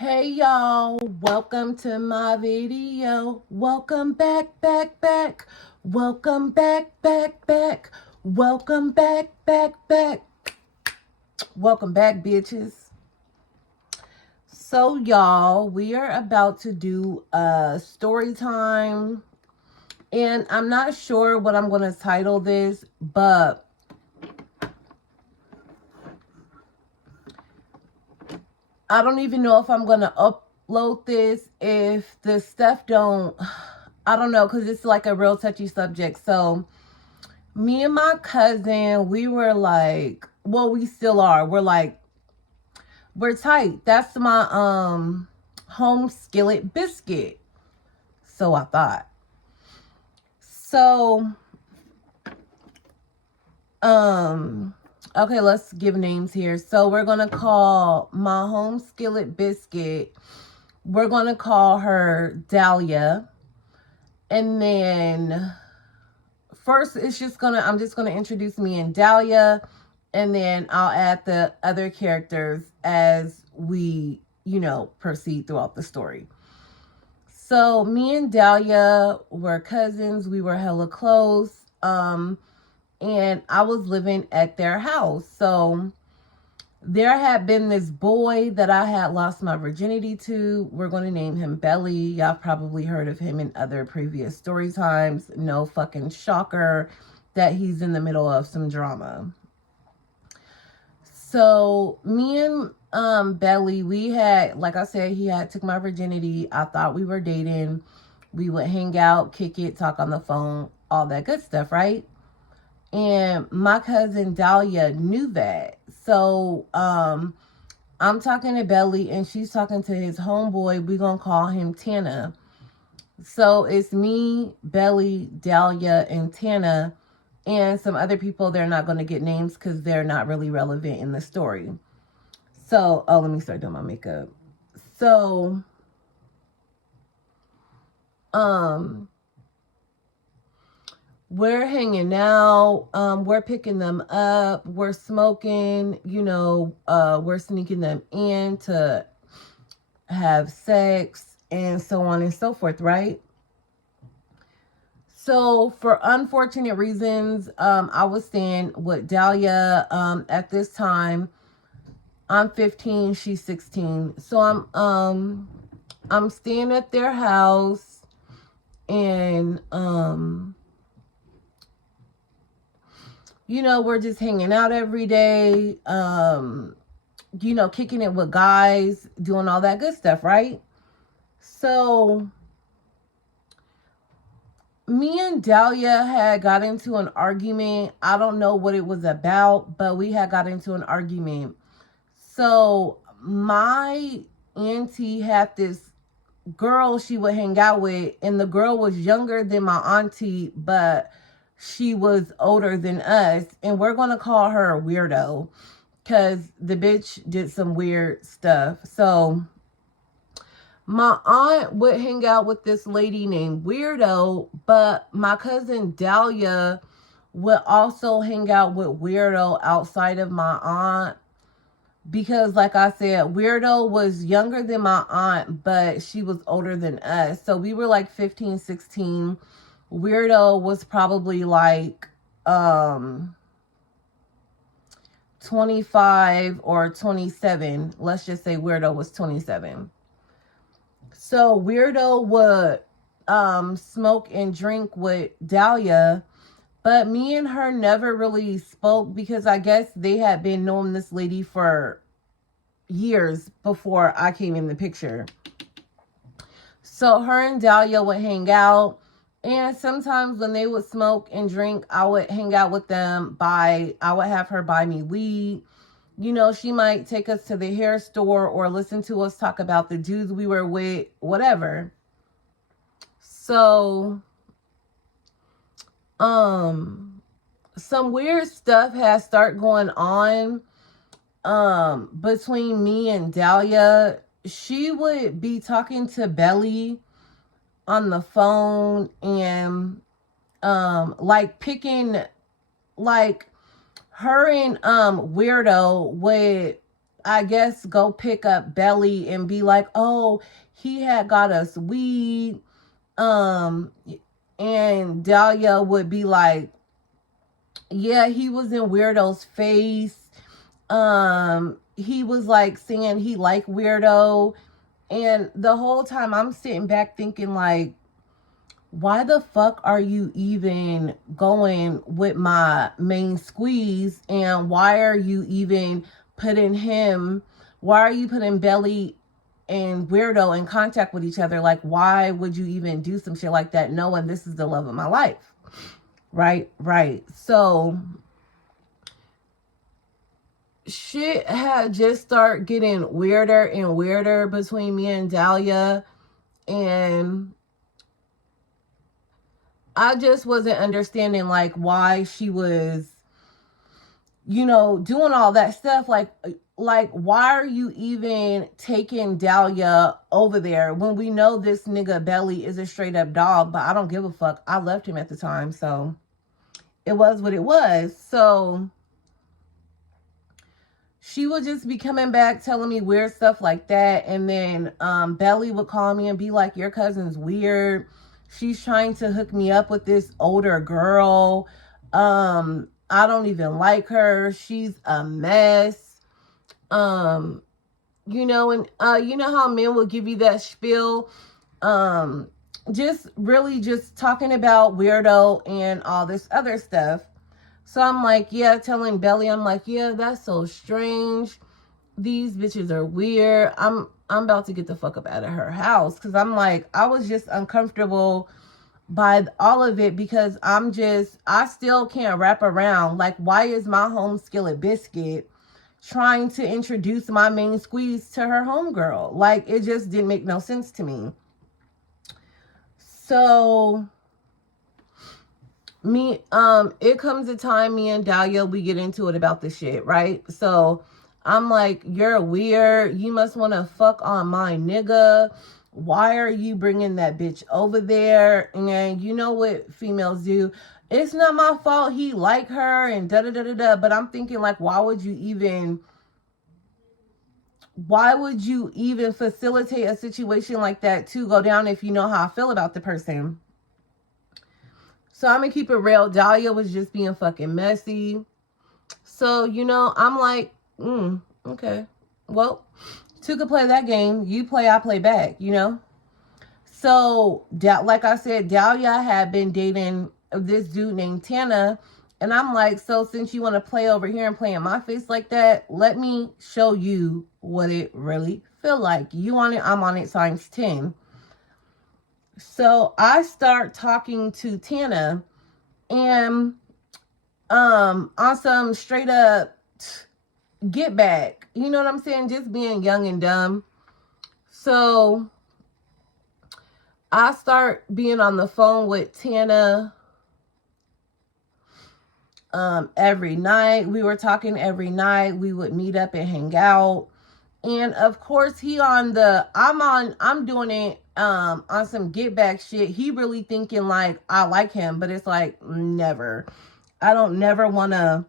Hey y'all, welcome to my video. Welcome back. Welcome back. Welcome back. Welcome back, bitches. So y'all, we are about to do a story time. And I'm not sure what I'm going to title this, but I don't even know if I'm going to upload this if the stuff don't, I don't know, because it's like a real touchy subject. So me and my cousin, we were like, well, we still are. We're tight. That's my home skillet biscuit. So I thought. So okay, let's give names here. So we're gonna call my home skillet biscuit, we're gonna call her Dahlia. And then first I'm just gonna introduce me and Dahlia, and then I'll add the other characters as we, proceed throughout the story. So me and Dahlia were cousins. We were hella close. And I was living at their house. So there had been this boy that I had lost my virginity to. We're going to name him Belly. Y'all probably heard of him in other previous story times. No fucking shocker that he's in the middle of some drama. So me and Belly, we had, like I said, he had took my virginity. I thought we were dating. We would hang out, kick it, talk on the phone, all that good stuff, right? And my cousin Dahlia knew that. So I'm talking to Belly and she's talking to his homeboy. We're going to call him Tana. So it's me, Belly, Dahlia, and Tana, and some other people. They're not going to get names because they're not really relevant in the story. So, let me start doing my makeup. So, we're hanging out, we're picking them up, we're smoking, we're sneaking them in to have sex and so on and so forth, right? So for unfortunate reasons, I was staying with Dahlia. At this time, I'm 15, she's 16. So I'm staying at their house, and we're just hanging out every day, kicking it with guys, doing all that good stuff, right? So me and Dahlia had got into an argument. I don't know what it was about, but we had got into an argument. So my auntie had this girl she would hang out with, and the girl was younger than my auntie, but she was older than us, and we're going to call her a weirdo because the bitch did some weird stuff. So my aunt would hang out with this lady named Weirdo, but my cousin Dahlia would also hang out with Weirdo outside of my aunt. Because, like I said, Weirdo was younger than my aunt, but she was older than us. So we were like 15, 16. Weirdo was probably like 25 or 27. Let's just say Weirdo was 27. So Weirdo would smoke and drink with Dahlia, but me and her never really spoke because I guess they had been knowing this lady for years before I came in the picture. So her and Dahlia would hang out, and sometimes when they would smoke and drink, I would hang out with them. I would have her buy me weed. She might take us to the hair store or listen to us talk about the dudes we were with, whatever. So, some weird stuff has started going on, between me and Dahlia. She would be talking to Belly on the phone and, picking, like, her and Weirdo would I guess, go pick up Belly and be like, oh, he had got us weed. Um, and Dahlia would be like, yeah, he was in Weirdo's face. He was like saying he liked Weirdo. And the whole time I'm sitting back thinking like, why the fuck are you even going with my main squeeze? And why are you even putting him, why are you putting Belly and Weirdo in contact with each other? Like, why would you even do some shit like that knowing this is the love of my life? Right. So shit had just started getting weirder and weirder between me and Dahlia. And I just wasn't understanding like why she was, doing all that stuff. Like why are you even taking Dahlia over there when we know this nigga Belly is a straight up dog? But I don't give a fuck. I left him at the time, so it was what it was. So she would just be coming back telling me weird stuff like that. And then Belly would call me and be like, your cousin's weird. She's trying to hook me up with this older girl. I don't even like her. She's a mess. And you know how men will give you that spiel. Just really just talking about Weirdo and all this other stuff. So I'm like, yeah, telling Belly, I'm like, yeah, that's so strange. These bitches are weird. I'm about to get the fuck up out of her house. Cause I'm like, I was just uncomfortable by all of it because I still can't wrap around. Like, why is my home skillet biscuit trying to introduce my main squeeze to her homegirl? Like, it just didn't make no sense to me. So it comes a time me and Dahlia, we get into it about this shit, right? So I'm like, you're weird. You must want to fuck on my nigga. Why are you bringing that bitch over there? And you know what females do? It's not my fault he like her and da-da-da-da-da. But I'm thinking like, why would you even facilitate a situation like that to go down if you know how I feel about the person? So I'm gonna keep it real. Dahlia was just being fucking messy. So, I'm like, okay. Well, two could play that game. You play, I play back, So, like I said, Dahlia had been dating this dude named Tana. And I'm like, so since you want to play over here and play in my face like that, let me show you what it really feel like. You on it, I'm on it, times 10. So I start talking to Tana and on some straight up get back. You know what I'm saying? Just being young and dumb. So I start being on the phone with Tana every night. We were talking every night. We would meet up and hang out. And of course I'm doing it on some get back shit. He really thinking like I like him, but it's like never. I don't never want to,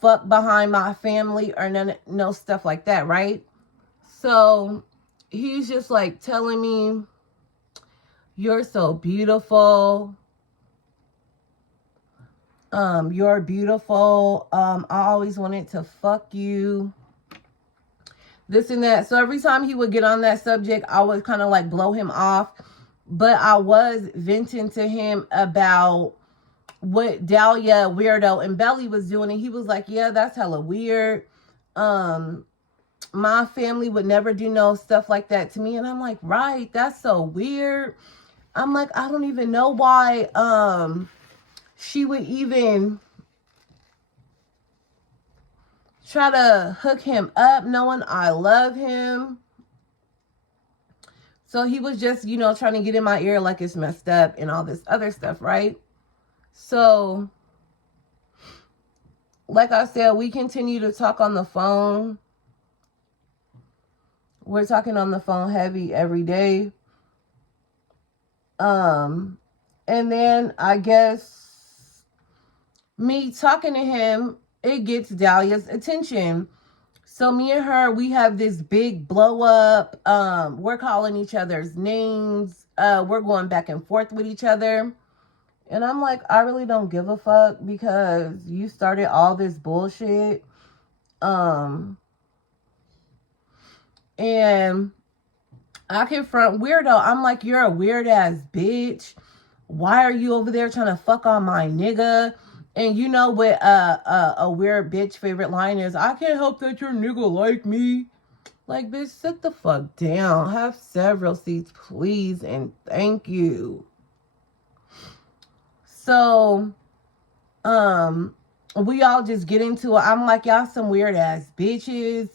fuck behind my family or no stuff like that, right? So he's just like telling me, you're so beautiful. You're beautiful. I always wanted to fuck you. This and that. So every time he would get on that subject, I would kind of like blow him off. But I was venting to him about what Dahlia, Weirdo, and Belly was doing. And he was like, yeah, that's hella weird. My family would never do no stuff like that to me. And I'm like, right, that's so weird. I'm like, I don't even know why she would even try to hook him up knowing I love him. So he was just, trying to get in my ear like it's messed up and all this other stuff, right? So, like I said, we continue to talk on the phone. We're talking on the phone heavy every day. And then I guess me talking to him, it gets Dahlia's attention. So me and her, we have this big blow up. We're calling each other's names. We're going back and forth with each other. And I'm like, I really don't give a fuck because you started all this bullshit. And I confront weirdo. I'm like, you're a weird ass bitch. Why are you over there trying to fuck on my nigga? And you know what a weird bitch favorite line is? I can't help that your nigga like me. Like, bitch, sit the fuck down. Have several seats, please, and thank you. So, we all just get into it. I'm like, y'all some weird ass bitches.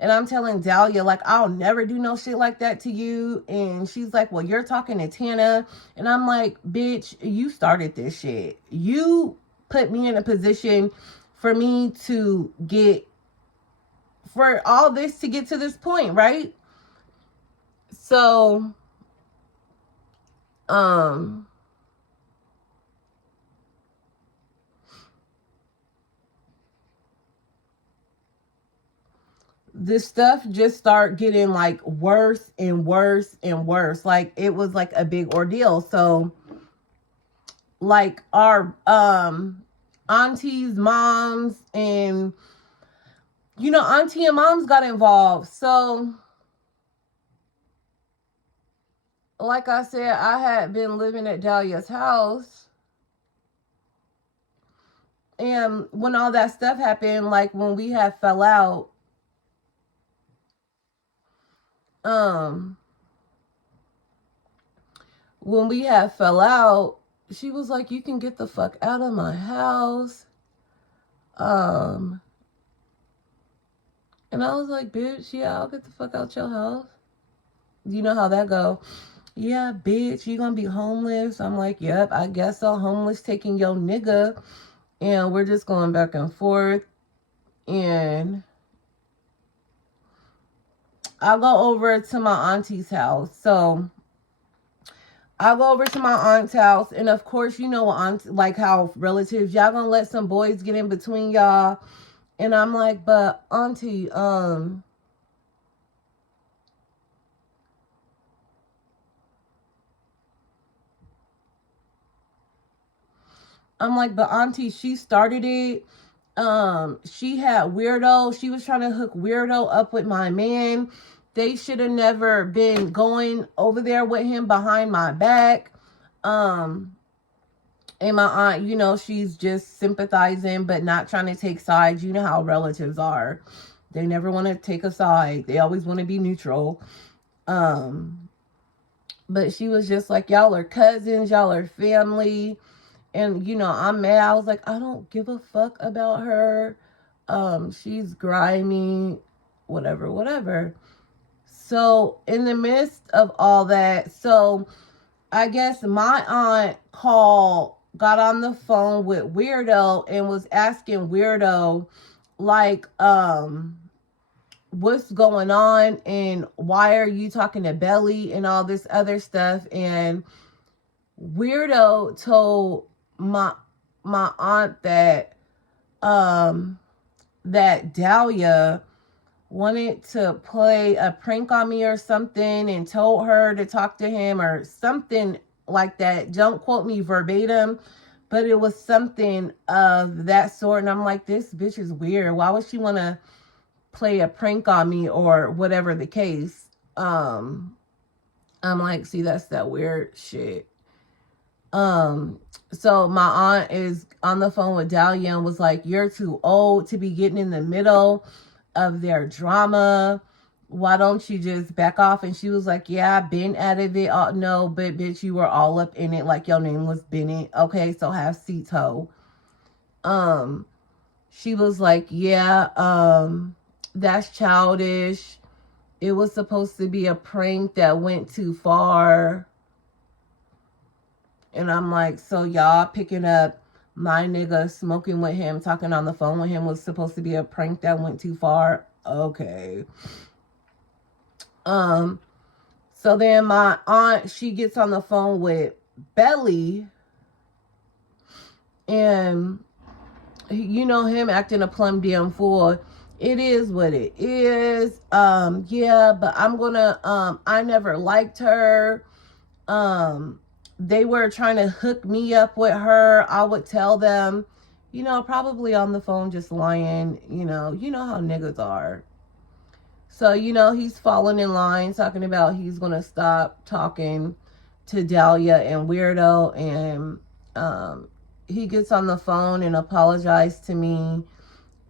And I'm telling Dahlia, like, I'll never do no shit like that to you. And she's like, well, you're talking to Tana. And I'm like, bitch, you started this shit. You put me in a position for me to get, for all this to get to this point, right? So, this stuff just start getting like worse and worse and worse. Like it was like a big ordeal. So like our aunties, moms, and you know, auntie and moms got involved. So like I said, I had been living at Dahlia's house. And when all that stuff happened, like when we had fell out, when we had fell out, she was like, you can get the fuck out of my house. And I was like, bitch, yeah, I'll get the fuck out your house. You know how that go. Yeah, bitch, you gonna be homeless? I'm like, yep, I guess so. Homeless taking your nigga. And we're just going back and forth. And I'll go over to my auntie's house. So I'll go over to my aunt's house. And of course, you know, aunt, like how relatives, y'all gonna let some boys get in between y'all. And I'm like, but auntie, I'm like, but auntie, she started it. She had Weirdo. She was trying to hook Weirdo up with my man. They should have never been going over there with him behind my back. And my aunt, you know, she's just sympathizing, but not trying to take sides. You know how relatives are. They never want to take a side. They always want to be neutral. But she was just like, y'all are cousins. Y'all are family. And, you know, I'm mad. I was like, I don't give a fuck about her. She's grimy, whatever. So, in the midst of all that, so I guess my aunt got on the phone with Weirdo and was asking Weirdo, like, what's going on and why are you talking to Belly and all this other stuff. And Weirdo told my aunt that that Dahlia wanted to play a prank on me or something and told her to talk to him or something like that. Don't quote me verbatim, but it was something of that sort. And I'm like, this bitch is weird. Why would she want to play a prank on me or whatever the case? I'm like, see, that's that weird shit. So my aunt is on the phone with Dahlia and was like, you're too old to be getting in the middle of their drama. Why don't you just back off? And she was like, yeah, I've been out of it. Oh, no, but bitch, you were all up in it like your name was Bennett. Okay, so have seats, ho. She was like, yeah, that's childish. It was supposed to be a prank that went too far. And I'm like, so y'all picking up my nigga smoking with him, talking on the phone with him was supposed to be a prank that went too far? Okay. So then my aunt, she gets on the phone with Belly. And you know him acting a plum damn fool. It is what it is. Yeah, but I'm gonna I never liked her. um they were trying to hook me up with her. I would tell them, probably on the phone, just lying. You know how niggas are. So, he's falling in line talking about he's gonna stop talking to Dahlia and Weirdo, and he gets on the phone and apologized to me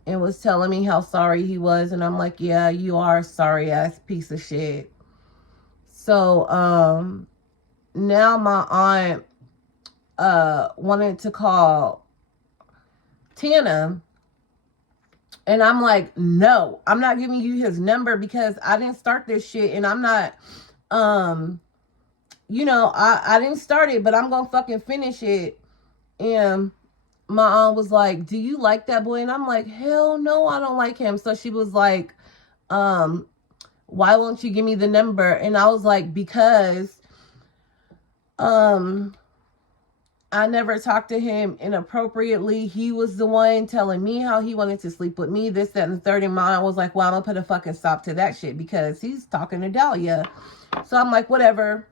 and was telling me how sorry he was, and I'm like, yeah, you are a sorry ass piece of shit. So now my aunt wanted to call Tana, and I'm like, no, I'm not giving you his number because I didn't start this shit, and I'm not I didn't start it, but I'm gonna fucking finish it. And my aunt was like, do you like that boy? And I'm like, hell no, I don't like him. So she was like, um why won't you give me the number? And I was like, because um I never talked to him inappropriately. He was the one telling me how he wanted to sleep with me, this, that, and the third. And I was like, well, I'm gonna put a fucking stop to that shit because he's talking to Dahlia. So I'm like, whatever.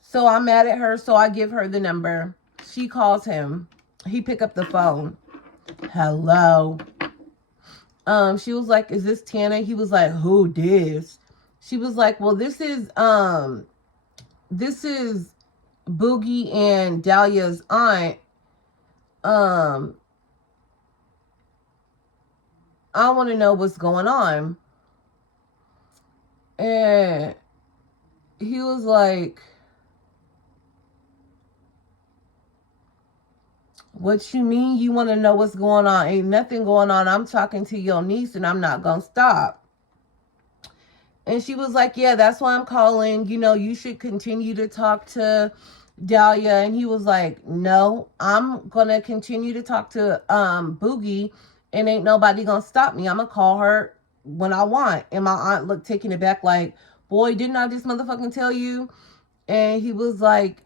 So I'm mad at her, so I give her the number. She calls him. He pick up the phone. Hello. She was like, is this Tana? He was like, who this? She was like, well, this is Boogie and Dahlia's aunt. I want to know what's going on. And he was like, what you mean you want to know what's going on? Ain't nothing going on. I'm talking to your niece and I'm not going to stop. And she was like, yeah, that's why I'm calling. You should continue to talk to Dahlia. And he was like, no, I'm going to continue to talk to Boogie, and ain't nobody going to stop me. I'm going to call her when I want. And my aunt looked taken aback like, boy, didn't I just motherfucking tell you? And he was like,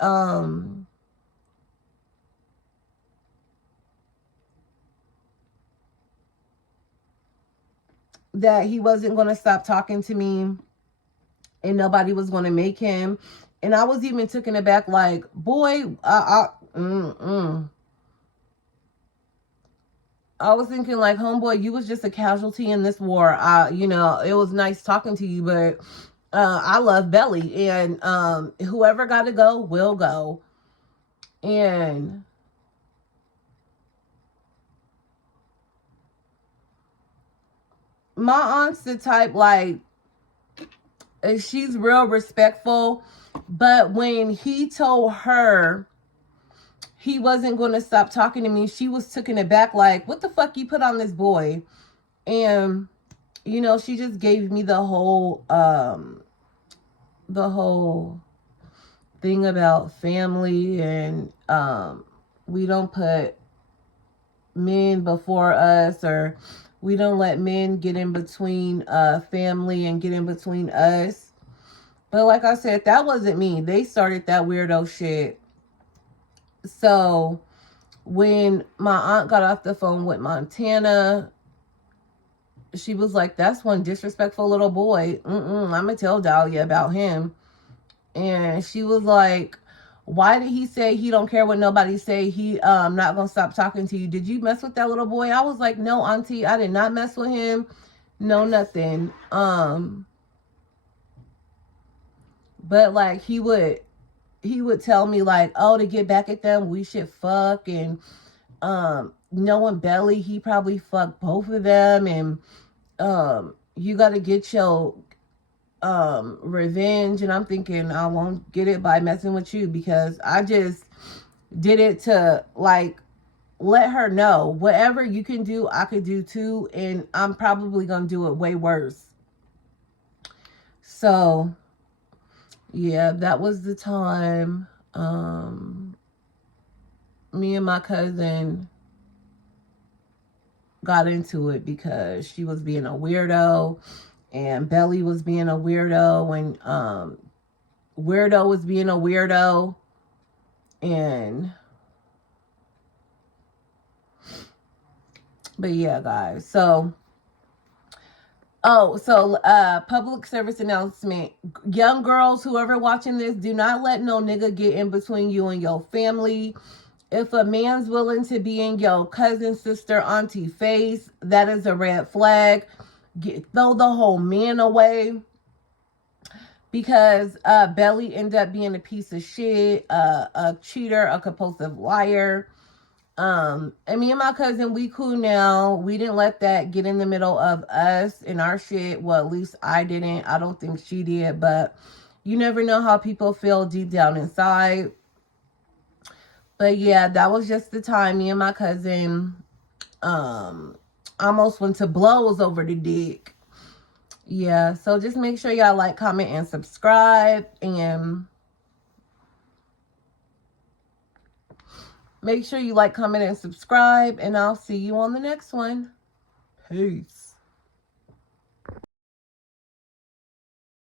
that he wasn't going to stop talking to me and nobody was going to make him. And I was even taken aback like, boy, I was thinking like, homeboy, you was just a casualty in this war. It was nice talking to you, but I love Belly, and whoever got to go will go. And my aunt's the type, like, she's real respectful, but when he told her he wasn't going to stop talking to me, she was taken aback like, what the fuck you put on this boy? And she just gave me the whole thing about family, and we don't put men before us, or we don't let men get in between family and get in between us. But like I said, that wasn't me. They started that weirdo shit. So when my aunt got off the phone with Montana, she was like, that's one disrespectful little boy. I'm gonna tell Dahlia about him. And she was like, why did he say he don't care what nobody say? He not gonna stop talking to you. Did you mess with that little boy? I was like, no, auntie, I did not mess with him. No, nothing. But like he would tell me like, oh, to get back at them, we should fuck. And knowing Belly, he probably fucked both of them. And you got to get your revenge. And I'm thinking, I won't get it by messing with you, because I just did it to like let her know whatever you can do, I could do too. And I'm probably gonna do it way worse. So yeah, that was the time me and my cousin got into it, because she was being a weirdo and Belly was being a weirdo, and Weirdo was being a weirdo. And but yeah, guys, so Oh, so public service announcement. Young girls, whoever watching this, do not let no nigga get in between you and your family. If a man's willing to be in your cousin, sister, auntie face, that is a red flag. Throw the whole man away. Because Belly ended up being a piece of shit, a cheater, a compulsive liar. And me and my cousin, we cool now. We didn't let that get in the middle of us and our shit. Well, at least I didn't. I don't think she did, but you never know how people feel deep down inside. But yeah, that was just the time me and my cousin almost went to blows over the dick. Yeah, so just make sure y'all like, comment, and subscribe. And make sure you like, comment, and subscribe. And I'll see you on the next one. Peace.